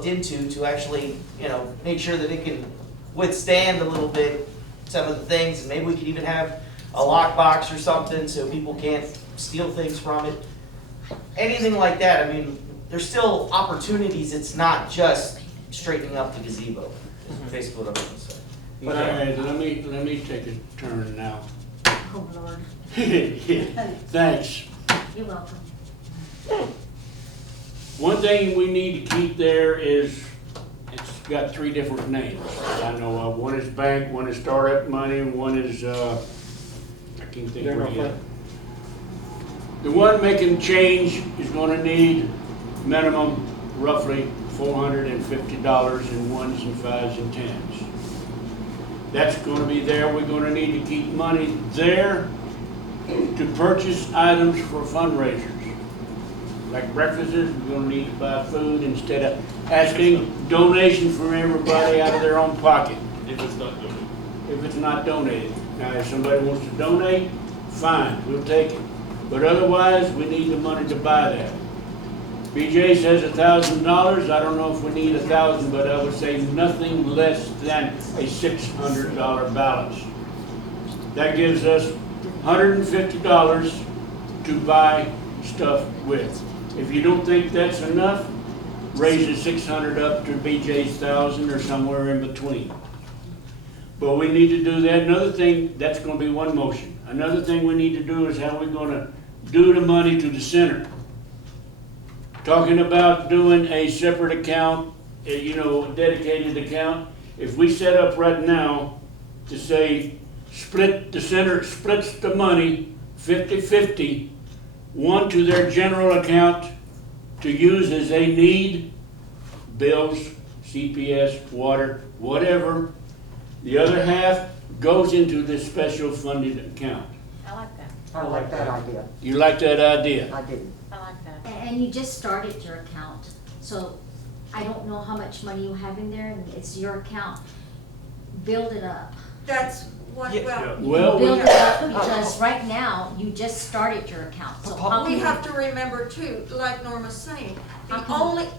looked into to actually, make sure that it can withstand a little bit some of the things, and maybe we could even have a lockbox or something so people can't steal things from it. Anything like that. I mean, there's still opportunities. It's not just straightening up the gazebo. Is basically what I'm going to say. All right, let me take a turn now. Oh, Lord. Yeah, thanks. You're welcome. One thing we need to keep there is, it's got 3 different names that I know of. One is bank, one is startup money, and one is, I can't think of it yet. The one making change is gonna need minimum roughly $450 in ones and fives and tens. That's gonna be there. We're gonna need to keep money there to purchase items for fundraisers. Like breakfasts, we're gonna need to buy food instead of asking donations from everybody out of their own pocket. If it's not donated. If it's not donated. Now, if somebody wants to donate, fine, we'll take it. But otherwise, we need the money to buy that. BJ says $1,000. I don't know if we need 1,000, but I would say nothing less than a $600 balance. That gives us $150 to buy stuff with. If you don't think that's enough, raise the 600 up to BJ's 1,000 or somewhere in between. But we need to do that. Another thing, that's going to be one motion. Another thing we need to do is how we're going to do the money to the center. Talking about doing a separate account, a dedicated account. If we set up right now to say the center splits the money 50-50, one to their general account to use as they need, bills, CPS, water, whatever. The other half goes into this special funded account. I like that. I like that idea. You like that idea? I do. I like that. And you just started your account, so I don't know how much money you have in there, and it's your account. Build it up. That's what, Yeah. Well, Build it up, because right now, you just started your account, so how we can have to remember too, like Norma's saying,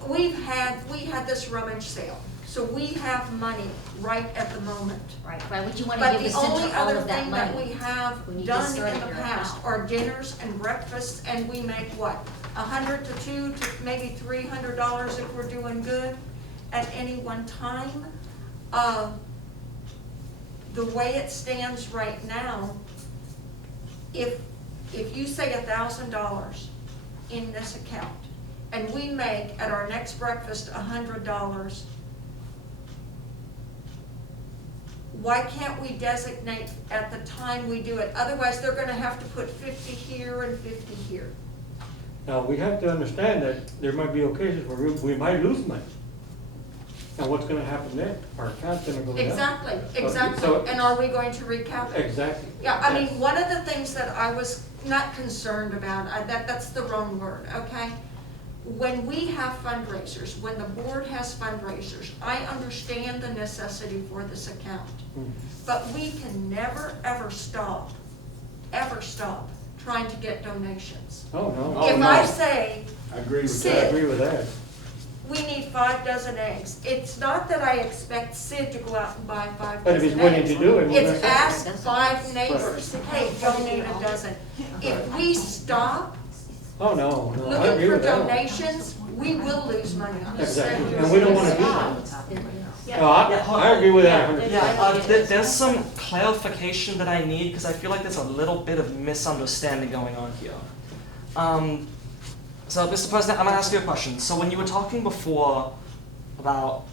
we had this rummage sale, so we have money right at the moment. Right, but you wanna But give the the only center all other of that thing that we money. have When you just done in started the your past account. are dinners and breakfasts, and we make what? $100 to $200 to maybe $300 if we're doing good at any one time. The way it stands right now, if you say $1,000 in this account, and we make at our next breakfast $100, why can't we designate at the time we do it? Otherwise, they're gonna have to put 50 here and 50 here. Now, we have to understand that there might be occasions where we might lose money. And what's gonna happen then? Our account's gonna go down. Exactly. So- And are we going to recalculate? Exactly. Yeah, I mean, one of the things that I was not concerned about, that's the wrong word, okay? When we have fundraisers, when the board has fundraisers, I understand the necessity for this account. But we can never, ever stop trying to get donations. Oh, no. Oh, If no. I say, I agree with Sid, I that. agree with that. we need 5 dozen eggs, it's not that I expect Sid to go out and buy 5 But if dozen he's willing eggs. to do it, we're It's gonna- ask 5 neighbors, hey, donate a dozen. If we stop Oh, no, no, I looking agree for with that one. donations, we will lose money on this. Exactly, and we don't wanna do that. No, I agree with that 100%. Yeah, there's some clarification that I need, because I feel like there's a little bit of misunderstanding going on here. So, Mr. President, I'm going to ask you a question. So when you were talking before about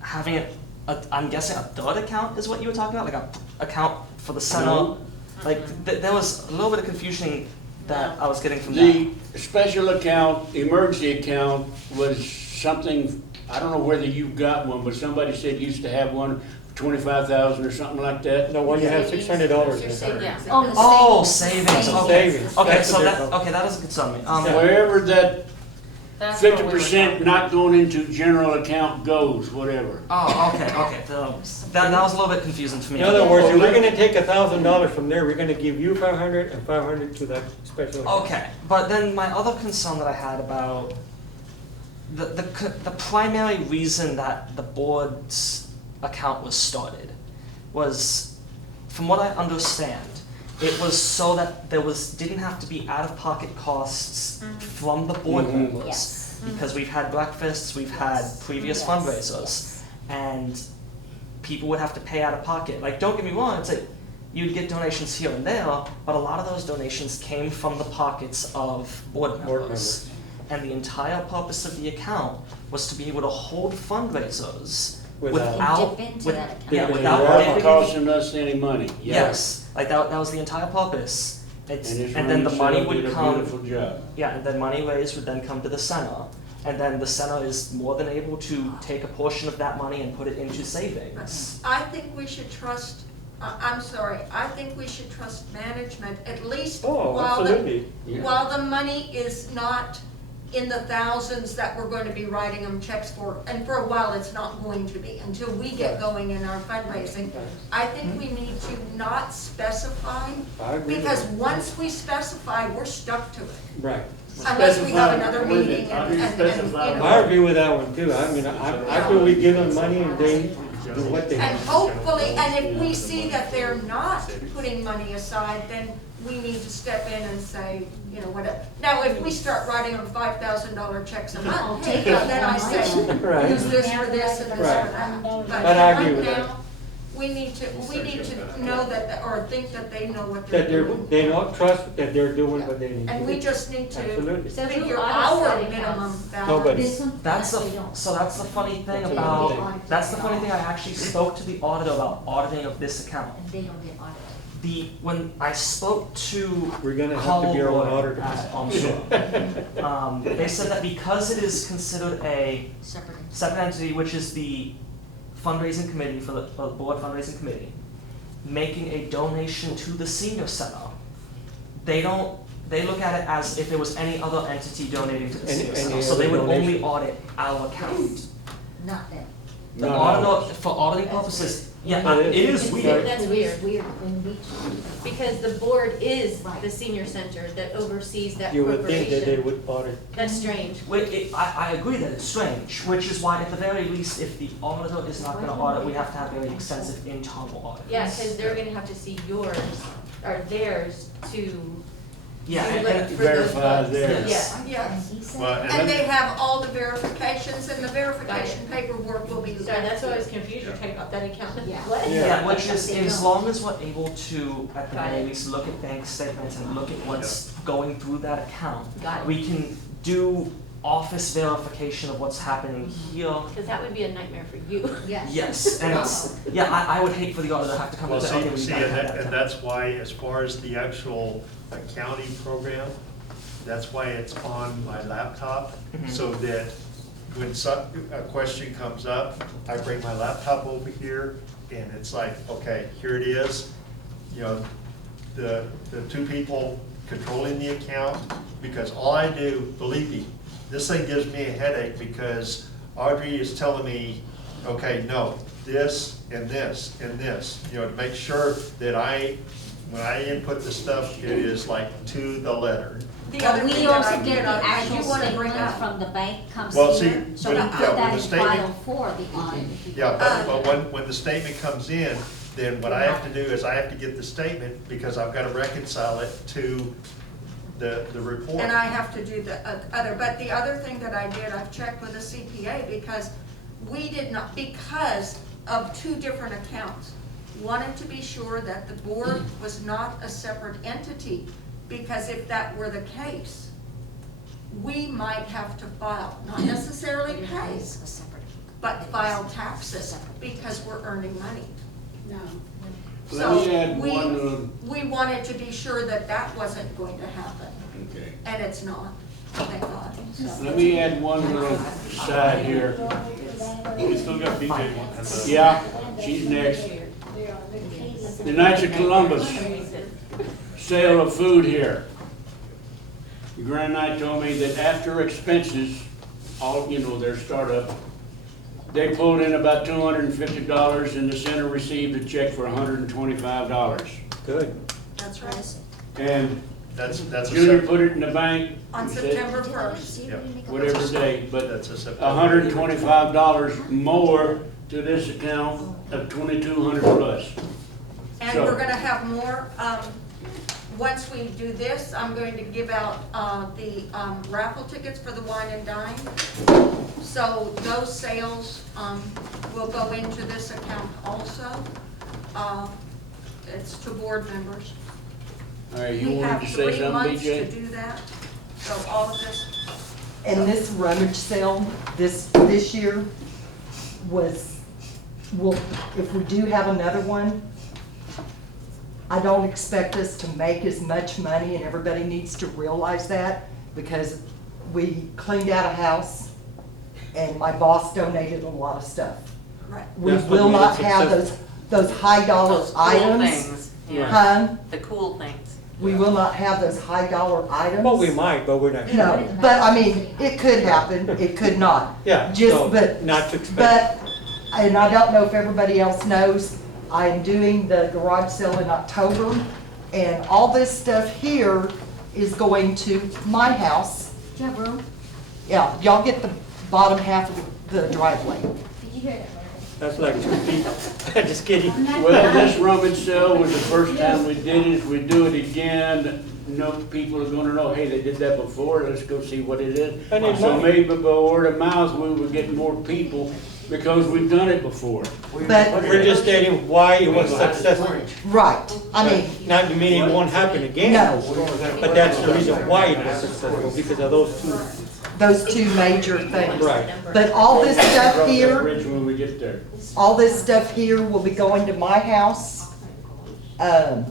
having I'm guessing a third account is what you were talking about, like a account for the center? No. Like, there was a little bit of confusion that I was getting from that. The special account, emergency account was something, I don't know whether you got one, but somebody said used to have one for 25,000 or something like that. No, when you have $600 in there. Yeah. Oh, savings, okay. Savings. Okay, That's so the that, difference. okay, that doesn't concern me. Wherever that That's what we were 50% talking not going into general account goes, whatever. Oh, okay. That was a little bit confusing for me. In other words, if we're gonna take $1,000 from there, we're gonna give you 500 and 500 to that special account. Okay, but then my other concern that I had about the primary reason that the board's account was started was, from what I understand, it was so that didn't have to be out-of-pocket costs from the board Mhm. members. Yes. Because we've had breakfasts, we've had previous Yes, fundraisers, yes. and people would have to pay out of pocket. Like, don't get me wrong, it's like, you'd get donations here and there, but a lot of those donations came from the pockets of board members. And the entire purpose of the account was to be able to hold fundraisers Without- without. Dip into with- that account. Yeah, Dip without into Without dipping. costing us any money. Yes, like that was the entire purpose. And this And then the room money set up did would a come. beautiful job. Yeah, and then money raised would then come to the center, and then the center is more than able to take a portion of that money and put it into savings. I think we should trust, I'm sorry, I think we should trust management, at least Oh, while the, absolutely. Yeah. while the money is not in the thousands that we're going to be writing them checks for, and for a while it's not going to be, until we get going in our fundraising. I think we need to not specify, I agree with because that. once we specify, we're stuck to it. Right. Unless we have another Specify, wait a meeting minute, how do and, you and, specify you know. I agree with that one too. I mean, I feel we give them money and they do what they. And hopefully, and if we see that they're not putting money aside, then we need to step in and say, you know, whatever. Now, if we start writing them $5,000 checks a I'll month, take it. then I say, Right. use this for this and this for Right. that. But I agree right with that. now, we need to know that, or think that they know what That they're doing. they don't trust that they're doing what they need to do. And we just need to Absolutely. So who figure audits our that minimum account? balance. Nobody. This one? That's That we the, don't. so that's the funny thing They don't about, get audited that's the at funny all. thing, I actually spoke to the auditor about auditing of this account. And they don't get audited. When I spoke to We're gonna have to Carl be our own Lloyd auditor. at Armstrong, they said that because it is considered a Separate. separate entity, which is the fundraising committee for the board fundraising committee, making a donation to the senior center, they look at it as if it was any other entity donating to the Any- senior any center, so they other would only donation. audit our account. Not them. The No, no. auditor, for auditing purposes, yeah, It it is. is It's weird. That's It weird. is weird when we. Because the board is Right. the senior center that oversees that You would think that they corporation. would audit. That's strange. I agree that it's strange, which is why at the very least, if the auditor is not gonna audit, we have to have very extensive internal audits. Yeah, because they're gonna have to see yours, or theirs, to Yeah, do and- like and- for those Verify books. theirs. Yeah. Yes. And he said. Well, And they have all the verifications, and the verification paperwork will be. Sorry, that's why I was confused, you're talking about that account. Yeah. What? Yeah. Yeah, which is, They as don't. long as we're able to, at the Got very it. least, look at bank statements and look at what's going through that account, Got it. we can do office verification of what's happening here. Because that would be a nightmare for you. Yes. Yes, and it's, yeah, I would hate for the auditor to have to come Well, and say, okay, we see, gotta have that. and that's why, as far as the actual accounting program, that's why it's on my laptop, Mhm. so that when a question comes up, I bring my laptop over here, and it's like, okay, here it is. You know, the two people controlling the account, because all I do, believe me, this thing gives me a headache, because Audrey is telling me, okay, no, this and this and this, you know, to make sure that when I input the stuff, it is like to the letter. The But other we thing that also I get did, the you actual wanna bring statement up. from the bank comes Well, see, here, so when- we yeah, put when that the in statement- file for the audit. Yeah, but when the statement comes in, then what I have to do is I have to get the statement, because I've got to reconcile it to the report. And I have to do the other, but the other thing that I did, I've checked with the CPA, because we did not, because of two different accounts, wanted to be sure that the board was not a separate entity, because if that were the case, we might have to file, not necessarily pay, It's a separate. but file taxes, because we're earning money. No. Let me add So one, we wanted to be sure that that wasn't going to happen, okay. and it's not, thank God. So- Let me add one little side here. We still got BJ one. Yeah, she's next. The Knights of Columbus, sale of food here. The Grand Knight told me that after expenses, all, you know, their startup, they pulled in about $250 and the center received a check for $125. Good. That's right. And That's a Junior separate, put it in the bank. On he said September first. yeah, Whatever day, but that's a September. $125 more to this account of 2,200 plus. And So- we're gonna have more, once we do this, I'm going to give out, the, raffle tickets for the wine and dine. So those sales, will go into this account also. It's to board members. All right, you We wanted have to say 3 something, months to BJ? do that, so all of this, And this rummage sale, this year if we do have another one, I don't expect us to make as much money, and everybody needs to realize that, because we cleaned out a house, and my boss donated a lot of stuff. right. We That's what will made it not have successful. those high dollar Those cool items. things, yeah, Huh? the cool things. We will not have those high dollar items. Well, we might, but we're not sure. No, but I mean, it could happen, it could not. Yeah, Just, so but. not to expect. But, and I don't know if everybody else knows, I'm doing the garage sale in October, and all this stuff here is going to my house. Do you have room? Yeah, y'all get the bottom half of the driveway. Did you hear that? That's like 2 feet. Just kidding. Well, this rummage sale was the first time we did it. If we do it again, people are gonna know, hey, they did that before, let's go see what it is. And it's So money. maybe by word of mouth, we would get more people because we've done it before. But, We're just stating why it was successful. right, I mean, Not meaning it won't happen again. No. But that's the reason why it was successful, because of those two major things. Right. But all this stuff Cross that here, bridge when we get there. all this stuff here will be going to my house. For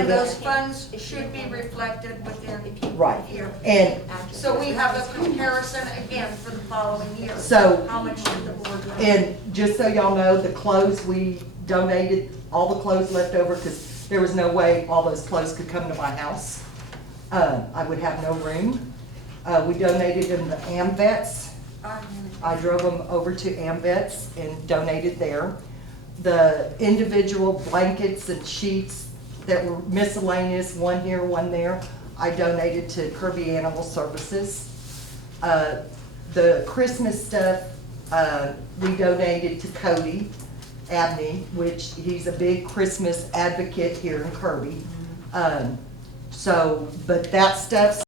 And the- those funds should be reflected within Right, here. and So we have a comparison again for the following year. So- How much did the board? And just so y'all know, the clothes we donated, all the clothes left over, because there was no way all those clothes could come to my house. I would have no room. We donated them to AMVETS. I drove them over to AMVETS and donated there. The individual blankets and sheets that were miscellaneous, one here, one there, I donated to Kirby Animal Services. The Christmas stuff, we donated to Cody Abney, which he's a big Christmas advocate here in Kirby. But that stuff's